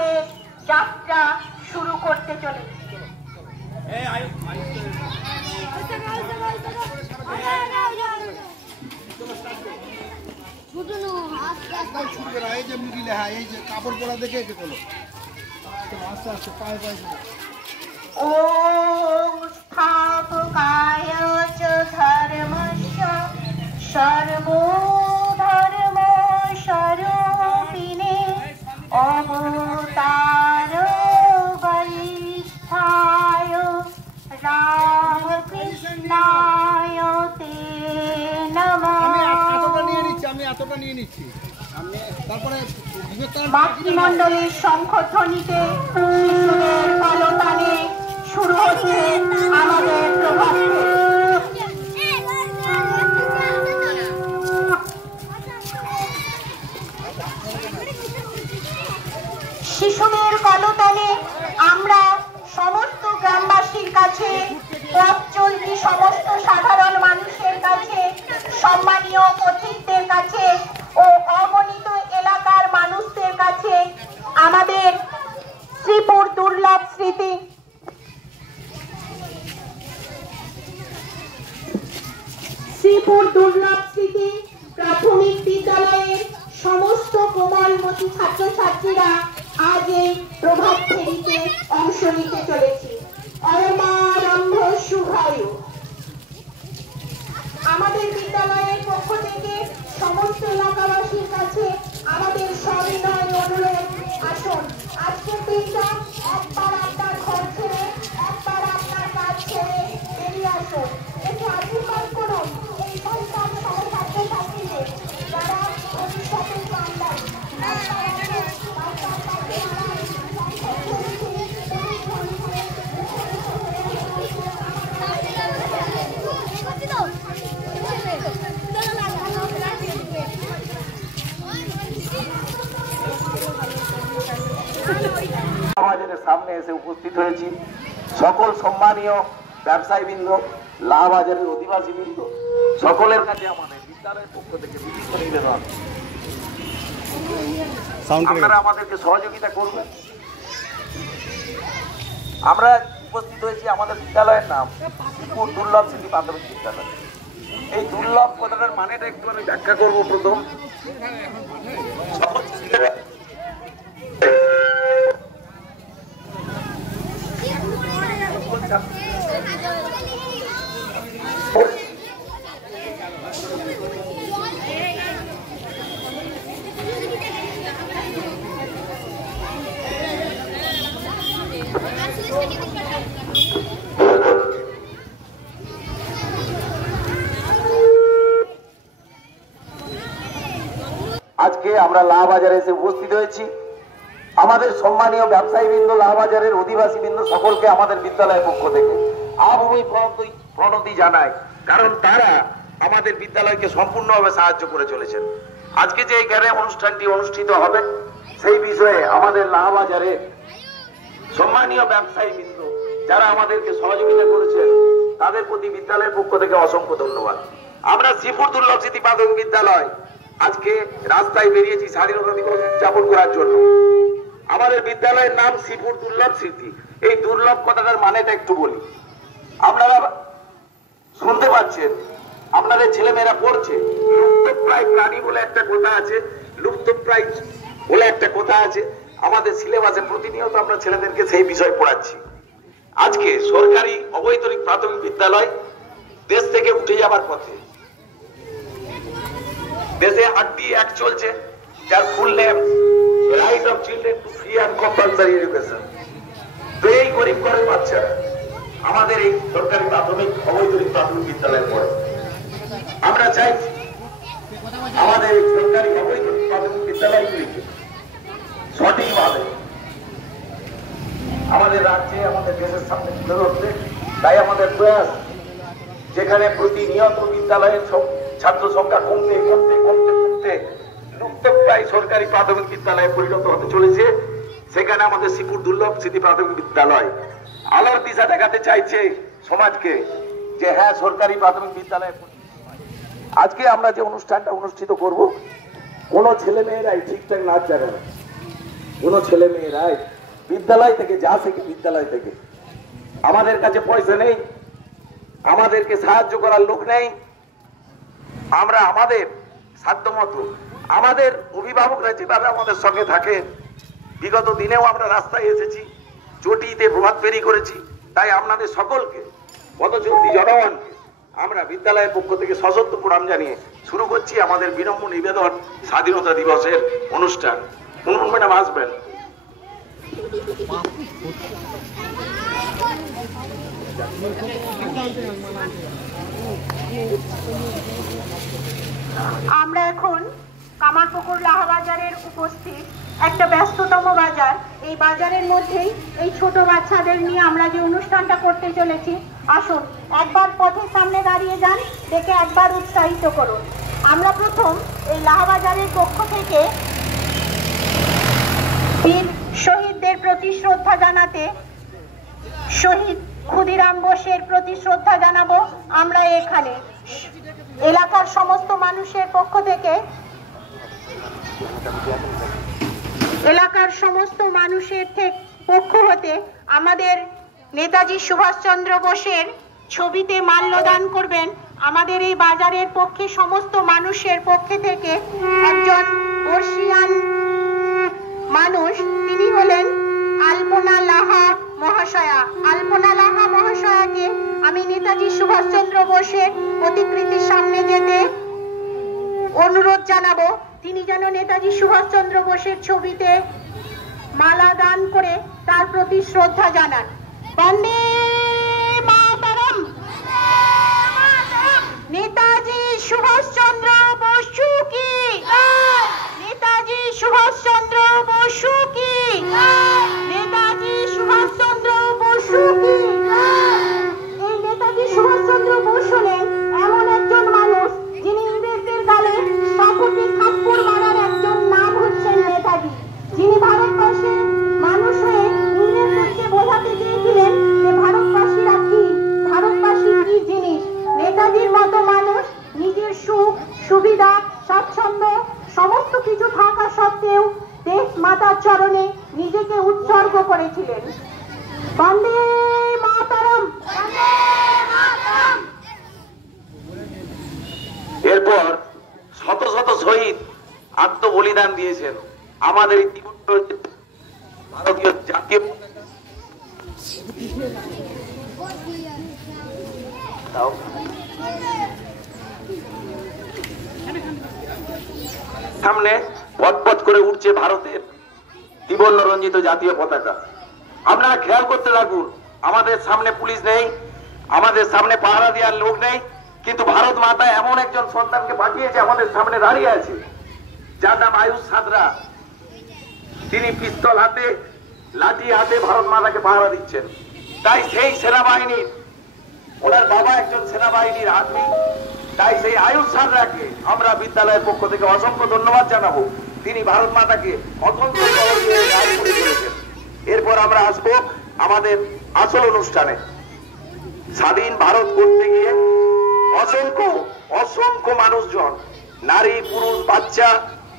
আমাদের যাত্রা শুরু করতে চলেছি। কাপড় পরা দেখে আস্তে আস্তে পায়ে পায়ে ওম স্থাপকায় চ ধর্মস্য সর্বধর্ম স্বরূপিণে অবতার বরিষ্ঠায় রামকৃষ্ণায় তে নমঃ। আমি এতটা নিয়ে নিচ্ছি। মাতৃমণ্ডলের শঙ্খধ্বনিতে শিশুদের কলতানে শুরু হচ্ছে আমাদের প্রভাত। শিশুদের কলতানে আমরা সমস্ত গ্রামবাসীর কাছে, পথ চলতি সমস্ত সাধারণ মানুষের কাছে, সম্মানীয় পথিকদের কাছে ও অগণিত এলাকার মানুষদের কাছে আমাদের শ্রীপুর দুর্লভ স্মৃতি প্রাথমিক বিদ্যালয়ের সমস্ত কোমলমতি ছাত্রছাত্রীরা আজ এই প্রভাত ফেরিতে অংশ নিতে চলেছি। অরমারম্ভ শুভায়ু। আমাদের বিদ্যালয়ের পক্ষ থেকে সমস্ত এলাকাবাসীর কাছে আমাদের সবিনয় অনুরোধ, আসুন আজকের দিনটা একবার আপনার ঘর ছেড়ে, একবার আপনার কাজ ছেড়ে বেরিয়ে আসুন, এতে আশীর্বাদ করুন এই সন্তান সহ ছাত্রছাত্রীদের যারা ভবিষ্যতের কান্ডার। সামনে এসে উপস্থিত হয়েছি সকল সম্মানীয় ব্যবসায়ীবৃন্দ, লাভবাজারের অধিবাসীবৃন্দ, সকলের কাছে আমাদের বিদ্যালয়ের পক্ষ থেকে বিভিন্ন নিবেদন, আপনারা আমাদেরকে সহযোগিতা করবেন। আমরা উপস্থিত হয়েছি, আমাদের বিদ্যালয়ের নাম শ্রীপুর দুর্লভ স্মৃতি প্রাথমিক বিদ্যালয়। এই দুর্লভ কথাটার মানেটা একটু আমি ব্যাখ্যা করবো। প্রথম, আজকে আমরা লাভবাজারে এসে উপস্থিত হয়েছি। আমাদের সম্মানীয় ব্যবসায়ীবৃন্দ, লাভবাজারের অধিবাসীবৃন্দ সকলকে আমাদের বিদ্যালয়ের পক্ষ থেকে আবহাওয়াই প্রণতি জানায়, কারণ তারা আমাদের বিদ্যালয়কে সম্পূর্ণভাবে সাহায্য করে চলেছেন। আজকে যে এখানে অনুষ্ঠানটি অনুষ্ঠিত হবে সেই বিষয়ে আমাদের লাভবাজারে সম্মানীয় ব্যবসায়ীবৃন্দ যারা আমাদেরকে সহযোগিতা করেছেন তাদের প্রতি বিদ্যালয়ের পক্ষ থেকে অসংখ্য ধন্যবাদ। আমরা শ্রীপুর দুর্লভ স্মৃতি প্রাথমিক বিদ্যালয় আজকে রাস্তায় বেরিয়েছি স্বাধীনতা দিবস উদযাপন করার জন্য। আমাদের বিদ্যালয়ের নাম শ্রীপুর দুর্লভ স্মৃতি। এই দুর্লভ কথাটার মানেটা একটু বলি। আপনারা শুনতে পাচ্ছেন, আপনাদের ছেলেমেয়েরা পড়ছে, লুপ্তপ্রায় প্রাণী বলে একটা কথা আছে, লুপ্তপ্রায় বলে একটা কথা আছে। আমাদের সিলেবাসে প্রতিনিয়ত আমরা ছেলেদেরকে সেই বিষয় পড়াচ্ছি। আজকে সরকারি অবৈতনিক প্রাথমিক বিদ্যালয় দেশ থেকে উঠে যাবার পথে। দেশে আরটি অ্যাক্ট চলছে, যার full name right of children to free and compulsory education. তো এই গরিব ঘরের বাচ্চারা আমাদের এই সরকারি প্রাথমিক অবৈতনিক প্রাথমিক বিদ্যালয়ে পড়ে। আমরা চাই আমাদের সরকারি অবৈতনিক প্রাথমিক বিদ্যালয়গুলিকে সঠিকভাবে আমাদের রাজ্যে, আমাদের দেশের সামনে তুলে ধরতে। তাই আমাদের প্রয়াস, যেখানে প্রতিনিয়ত বিদ্যালয়ের ছাত্র সংখ্যা কমতে কমতে কমতে কমতে লুপ্তপ্রায় সরকারি প্রাথমিক বিদ্যালয়ে পরিণত হতে চলেছে, সেখানে আমাদের শ্রীপুর দুর্লভ স্মৃতি প্রাথমিক বিদ্যালয় আলোর দিশা দেখাতে চাইছে সমাজকে যে হ্যাঁ, সরকারি প্রাথমিক বিদ্যালয়ে। আজকে আমরা যে অনুষ্ঠানটা অনুষ্ঠিত করব, কোনো ছেলে মেয়েরাই ঠিকঠাক নাচ জানে না। কোন ছেলে মেয়েরাই বিদ্যালয় থেকে যা শেখে বিদ্যালয় থেকে। আমাদের কাছে পয়সা নেই, আমাদেরকে সাহায্য করার লোক নেই। আমরা আমাদের সাধ্যমতো আমাদের অভিভাবকরা যেভাবে আমাদের সঙ্গে থাকে, বিগত দিনেও আমরা রাস্তায় এসেছি, চটিতে প্রভাত ফেরি করেছি। তাই আপনাদের সকলকে, পদচলতি জনগণকে আমরা বিদ্যালয়ের পক্ষ থেকে সশস্ত্র প্রণাম জানিয়ে শুরু করছি আমাদের বিনম্র নিবেদন স্বাধীনতা দিবসের অনুষ্ঠান। কোন ম্যাডাম আসবেন? আমরা এখন কামারপুকুর লাহাবাজারের উপস্থিত একটা ব্যস্ততম বাজার। এই বাজারের মধ্যেই এই ছোট বাচ্চাদের নিয়ে আমরা যে অনুষ্ঠানটা করতে চলেছি, আসুন একবার পথের সামনে দাঁড়িয়ে যান, দেখে একবার উৎসাহিত করুন। আমরা প্রথম এই লাহাবাজারের পক্ষ থেকে বীর শহীদদের প্রতি শ্রদ্ধা জানাতে, শহীদ ক্ষুদিরাম বোসের প্রতি শ্রদ্ধা জানাবো। আমরা এখানে এলাকার সমস্ত মানুষের পক্ষ থেকে, পক্ষ হতে আমাদের নেতাজি সুভাষচন্দ্র বোসের ছবিতে মাল্যদান করবেন। আমাদের এই বাজারের পক্ষে সমস্ত মানুষের পক্ষে থেকে একজন বর্ষিয়ান মানুষ, তিনি হলেন আলপনা লাহা মহাশয়া। আলপনা লাহা মহাশয়াকে আমি নেতাজি সুভাষচন্দ্র বোসের প্রতিকৃতির সামনে যেতে অনুরোধ জানাবো। তিনি যেন নেতাজি সুভাষচন্দ্র বোসের ছবিতে মালা দান করে তার প্রতি শ্রদ্ধা জানান। বন্দে মাতরম। নেতাজি সুভাষচন্দ্র বসু কি, নেতাজি সুভাষচন্দ্র বসু কি, নেতাজি সুভাষচন্দ্র বসু কি। এই নেতাজি সুভাষচন্দ্র বোস হলেন এমন একজন মানুষ যিনি ইংরেজদের গালে সাপোর্টে থাপ্পড় মারার একজন নাম হচ্ছেন নেতাজি, যিনি ভারতবর্ষের মানুষ হয়ে ইংরেজদেরকে বোঝাতে চেয়েছিলেন যে ভারতবাসীরা কি, ভারতবাসী কি জিনিস। নেতাজির মতো মানুষ নিজের সুখ সুবিধা স্বাচ্ছন্দ্য সমস্ত কিছু থাকা সত্ত্বেও দেশ মাতার চরণে নিজেকে উৎসর্গ করেছিলেন। বন্দে মাতরম। এরপর শত শত শহীদ আত্মবলিদান দিয়েছেন আমাদের ভারতীয় জাতীয় সামনে পথ করে উঠছে ভারতের ত্রিবর্ণ রঞ্জিত জাতীয় পতাকা। আপনারা খেয়াল করতে থাকুন, আমাদের সামনে পুলিশ নেই, আমাদের সামনে পাহারা দেওয়ার লোক নেই, কিন্তু ভারত মাতা এমন একজন সন্তানকে পাঠিয়েছে আমাদের সামনে দাঁড়িয়ে আছে, যার নাম আয়ুষ সাদরা। তিনি পিস্তল হাতে লাঠি হাতে ভারত মাতাকে পাহারা দিচ্ছেন। তাই সেই সেনাবাহিনীর, ওনার বাবা একজন সেনাবাহিনীর আর্মি, তাই সেই আয়ুষ সাদরাকে আমরা বিদ্যালয়ের পক্ষ থেকে অসংখ্য ধন্যবাদ জানাবো। তিনি ভারত মাতাকে অত্যন্ত করেছেন। এরপর আমরা আসবো আমাদের আসল অনুষ্ঠানে। স্বাধীন ভারত করতে গিয়ে অসংখ্য অসংখ্য মানুষজন, নারী পুরুষ বাচ্চা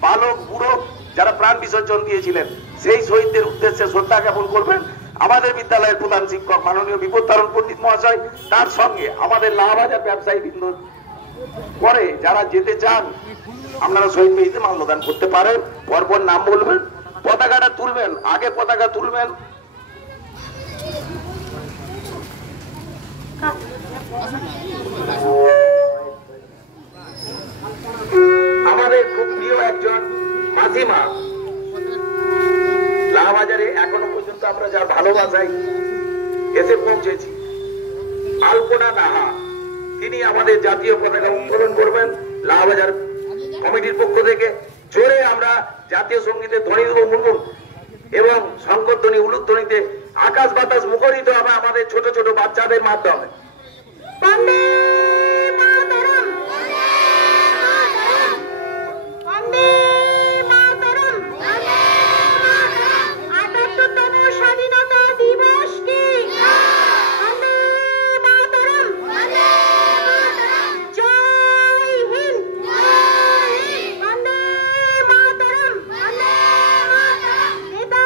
বালক বুড়ো, যারা প্রাণ বিসর্জন দিয়েছিলেন, সেই শহীদদের উদ্দেশ্যে শ্রদ্ধা জ্ঞাপন করবেন আমাদের বিদ্যালয়ের প্রধান শিক্ষক মাননীয় বিপত্তারণ পণ্ডিত মহাশয়। তার সঙ্গে আমাদের লাহাবাজার ব্যবসায়ী বৃন্দ, পরে যারা যেতে চান আপনারা শহীদ বেদিতে মাল্যদান করতে পারেন। পরপর নাম বলবেন, পতাকাটা তুলবেন, আগে পতাকা তুলবেন। আমাদের খুব প্রিয় একজন মাসিমা, লাহাবাজারে এখনো পর্যন্ত আমরা যার ভালোবাসায় এসে পৌঁছেছি, আলপনা নাহা, তিনি আমাদের জাতীয় পতাকা উত্তোলন করবেন লাহাবাজার কমিটির পক্ষ থেকে। জোরে আমরা জাতীয় সঙ্গীতের ধ্বনি দেব মুনমুন, এবং শঙ্করধ্বনি উলুধ্বনিতে আকাশ বাতাস মুখরিত হবে আমাদের ছোট ছোট বাচ্চাদের মাধ্যমে। বন্দে মাতরম। বন্দে মাতরম। ৭৮তম স্বাধীনতা দিবস কি, বন্দে মাতরম। জয় হিন্দ। বন্দে মাতরম। নেতাজি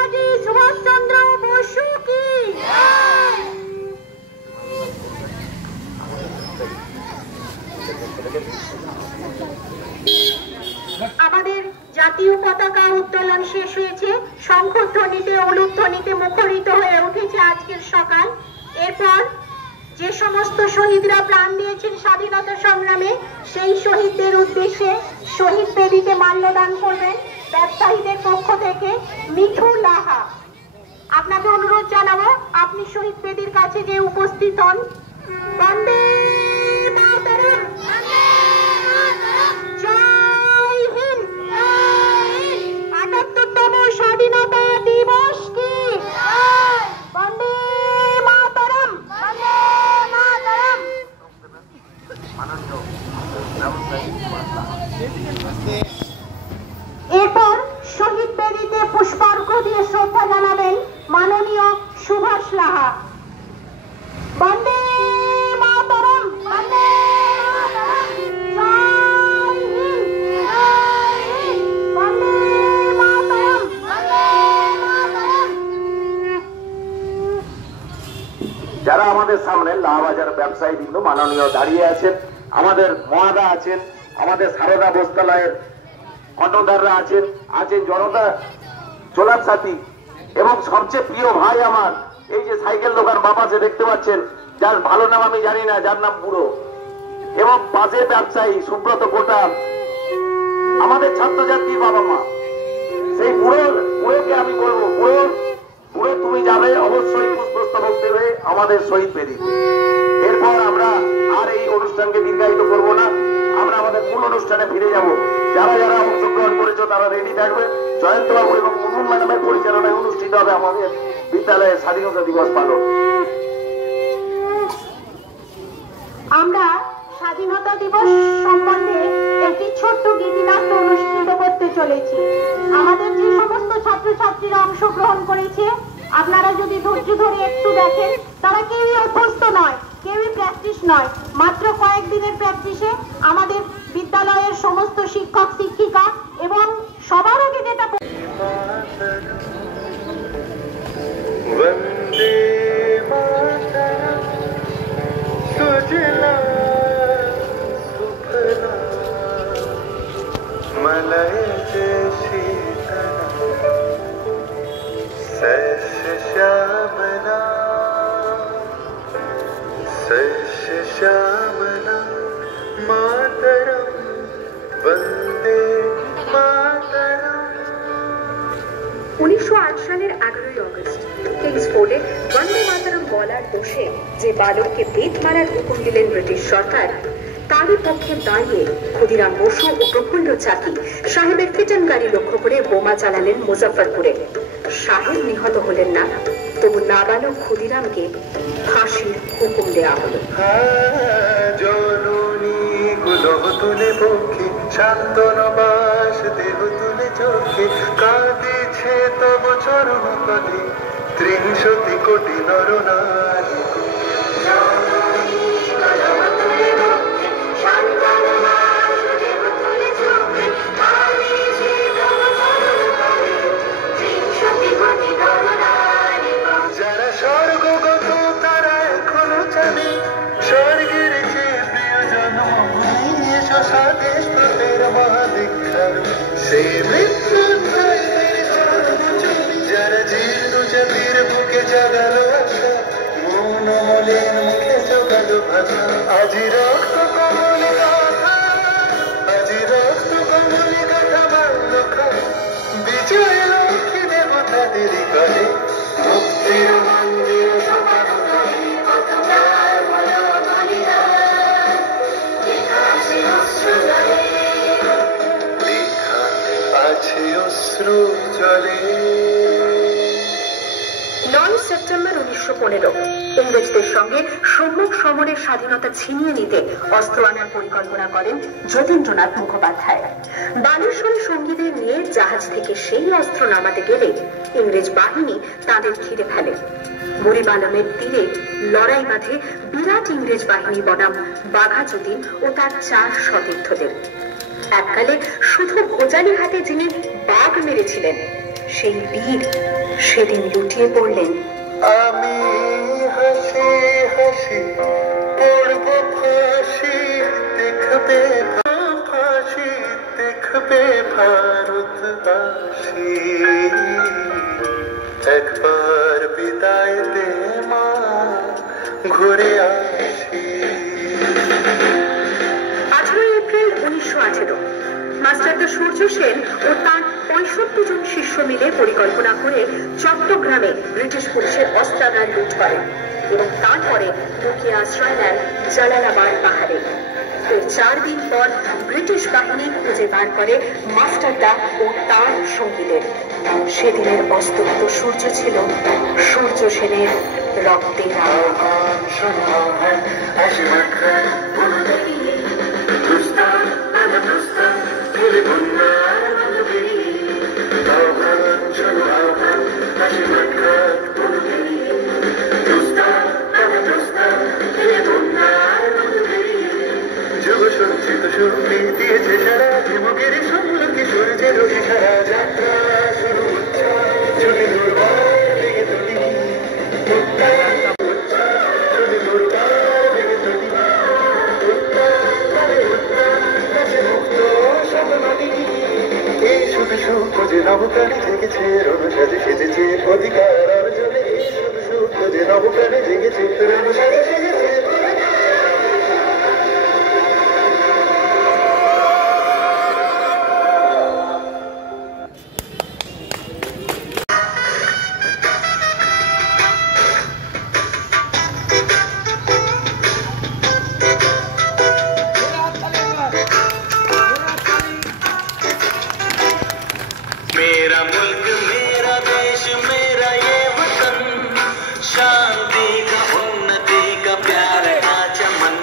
জাতীয় পতাকা উত্তোলন শেষ হয়েছে, শঙ্খধ্বনিতে উলুধ্বনিতে মুখরিত হয়ে উঠেছে আজকের সকাল। এরপর যে সমস্ত শহীদরা প্রাণ দিয়েছেন স্বাধীনতা সংগ্রামে, সেই শহীদদের উদ্দেশ্যে শহীদ বেদিতে মাল্যদান করবেন ব্যবসায়ীদের পক্ষ থেকে মিঠু লাহা। আপনাকে অনুরোধ জানাবো আপনি শহীদ বেদির কাছে যে উপস্থিত হন। বন্দে মাতরম, জয় হিন্দ। ৭৮তম স্বাধীনতা দিবস কি বন্দে মাতরম, বন্দে মাতরম। এরপর শহীদ বেদিতে পুষ্পার্ঘ্য দিয়ে শ্রদ্ধা জানাবেন মাননীয় সুভাষ লাহা। বন্দে মাতরম, বন্দে মাতরম, জয় হিন্দ, জয় হিন্দ, বন্দে মাতরম, বন্দে মাতরম। যারা আমাদের সামনে লালবাজার ব্যবসায়ী বিন্দু মাননীয় দাঁড়িয়ে আছেন, আমাদের মহাদা আছেন, আমাদের সারদা বস্ত্রালয়ের কর্ণধাররা আছেন, জনতা চোলার সাথী, এবং সবচেয়ে প্রিয় ভাই আমার এই যে সাইকেল দোকান বাপাসে দেখতে পাচ্ছেন, যার ভালো নাম আমি জানি না, যার নাম বুড়ো, এবং পাশে ব্যবসায়ী সুব্রত গোটা, আমাদের ছাত্রছাত্রীর বাবা মা। সেই বুড়োকে আমি বলবো, বুড়ো তুমি যাবে অবশ্যই পুষ্পস্তবক দেবে আমাদের শহীদ বেদি। এরপর আমরা আর এই অনুষ্ঠানকে দীর্ঘায়িত করবো না, আমরা আমাদের মূল অনুষ্ঠানে ফিরে যাব। যারা যারা অংশগ্রহণ করেছে তারা রেডি থাকবে। জয়ন্তবাবু এবং মুনমুন ম্যাডামের পরিচালনায় অনুষ্ঠিত হবে আমাদের বিদ্যালয়ের স্বাধীনতা দিবস পালন। আমরা স্বাধীনতা দিবস সম্বন্ধে একটি ছোট্ট গীতিনাট্য অনুষ্ঠিত করতে চলেছি। আমাদের যে সমস্ত ছাত্রছাত্রীরা অংশগ্রহণ করেছে, আপনারা যদি ধৈর্য ধরে একটু দেখেন, তারা কেউই অভ্যস্ত নয়, কেউই প্র্যাকটিস নয়। মাত্র কয়েকদিনের প্র্যাকটিসে আমাদের বিদ্যালয়ের সমস্ত শিক্ষক শিক্ষিকা এবং সবার আগে যেটা श्यामला मातरम, वंदे मातरम। 1908 সালের 11ই আগস্ট কিংসফোর্ডে বন্দে মাতরম বলার দোষে যে বালককে বেত মারার হুকুম দিলেন ব্রিটিশ সরকার, তারই পক্ষে দাঁড়িয়ে ক্ষুদিরাম বসু ও প্রফুল্ল চাকি সাহেবের ফিটন গাড়ি লক্ষ্য করে বোমা চালালেন মুজফ্ফরপুরে। সাহেব নিহত হলেন না, তবু নাবালক ক্ষুদিরামকে ফাঁসির হুকুম দেওয়া হলো। জননী কুলহ তুলে পক্ষে, শান্তনবাস দেহ তুলে চোখে, কাঁদিছে তব চরণ তলে ৩০ কোটি নরনারী। যারা স্বর্গগত তারা এখনো জানে, স্বর্গের যে প্রিয় জন্মভূমি স্বদেশ প্রতের মহাদীক্ষা, সেই মৃত্যুঞ্জয় যারা জীর্ণ জাতির বুকে জাগালো আশা, মৌন মলিন মুখে জোগালো ভাষা। আজি রক্ত কমলি গাথা, আজি রক্ত কমলি গাথা মান্য খায়, বিজয় লক্ষ্মী দেবতাদের কালে মুক্তির মন্দির সবার গায়ে কতবার বলো বলিদান, লেখা আছে অশ্রু জলে, লেখা আছে অশ্রু জলে। 9 সেপ্টেম্বর 1915 ইংরেজদের সঙ্গে সম্মুখ সমরের স্বাধীনতা ছিনিয়ে নিতে অস্ত্র আনার পরিকল্পনা করেন যতীন্দ্রনাথ মুখোপাধ্যায়। বালেশ্বরী সঙ্গীদের নিয়ে জাহাজ থেকে সেই অস্ত্র নামাতে গেলে ইংরেজ বাহিনী তাদের ঘিরে ফেলে। বুড়িবালমের তীরে লড়াই বাঁধে বিরাট ইংরেজ বাহিনী বনাম বাঘা যতীন ও তার 4 সতীর্থদের। এককালে শুধু গোজালি হাতে যিনি বাঘ মেরেছিলেন, সেই বীর সেদিন লুটিয়ে পড়লেন। আমি হাসি হাসি পড়ব ফাঁসি, দেখবে ফাঁসি দেখবে। पे भारतवासी একবার বিদায় দে মা ঘুরে আসি। 18 এপ্রিল 1918 মাস্টারদা সূর্য সেন ও তার 65 জন শিষ্য মিলে পরিকল্পনা করে চট্টগ্রামে ব্রিটিশ পুলিশের অস্ত্রাগার লুট করেন এবং তারপরে লুকিয়ে আশ্রয় নেন জালালাবাদ পাহাড়ে। এর 4 দিন পর ব্রিটিশ বাহিনী খুঁজে বার করে মাস্টারদা ও তার সঙ্গীদের। সেদিনের অস্তমিত সূর্য ছিল সূর্য সেনের রক্তের আহ্বান। যুগ সঞ্চিত শক্তি দিয়েছে সারা যুবকের সম্মুখে সূর্যের ইশারা যাত্রা শুরু চলে দুর্বার ভেঙে তুলি এই শুধু সুখ যে নবপ্রাণী জেগেছে রণসাজে সেজেছে অধিকার অর্জনে এই শুধু সুখ যে নবপ্রাণী জেগেছে রণসাজে সেজেছে। मेरा मुल्क मेरा देश मेरा ये वतन शांति का उन्नति का प्यार का चमन।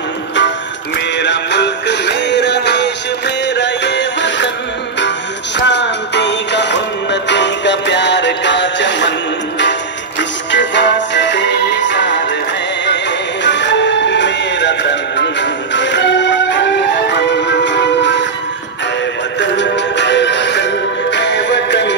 मेरा मुल्क मेरा देश मेरा ये वतन शांति का उन्नति का प्यार का चमन। इसके वास्ते निसार है मेरा तन है वतन है वतन है वतन।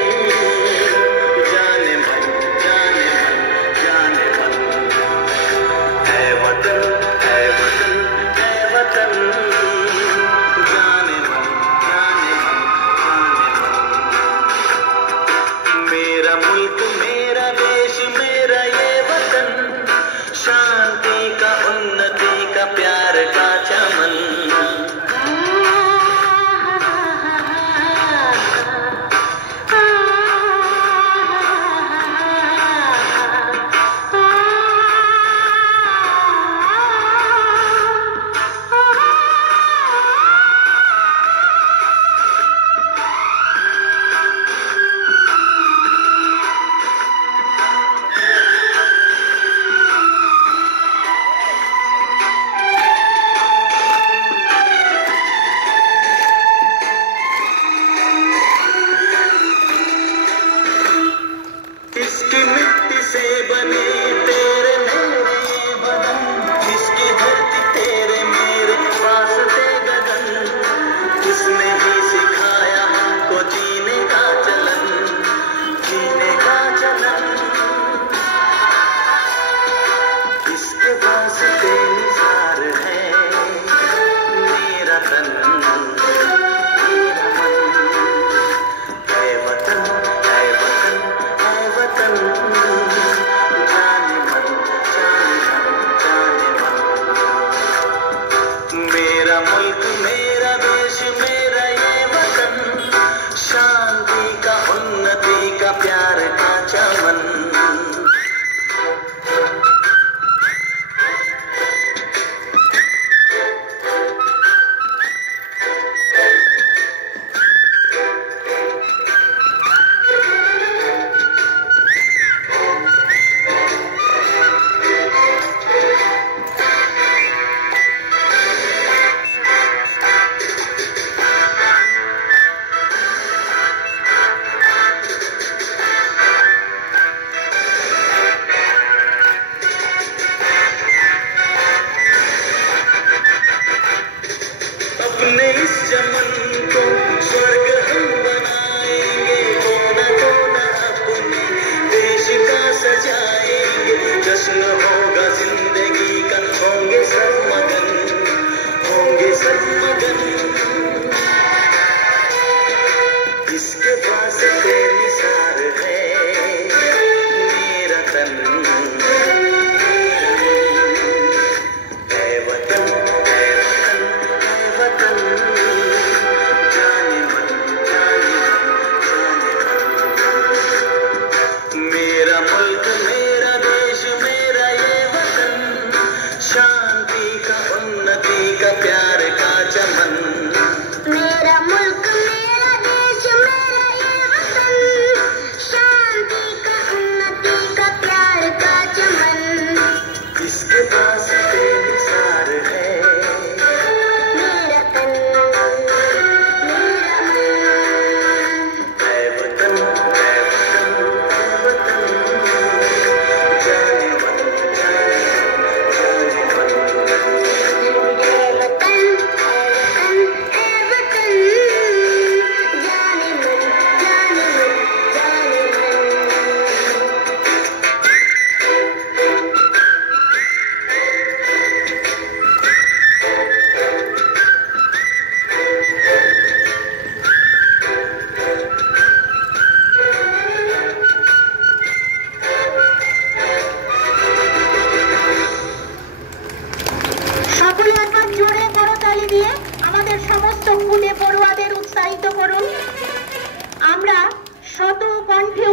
শত কণ্ঠে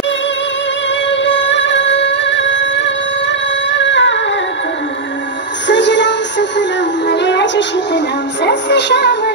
सजनाम सफनाम मलया शीतलाम सस श्याम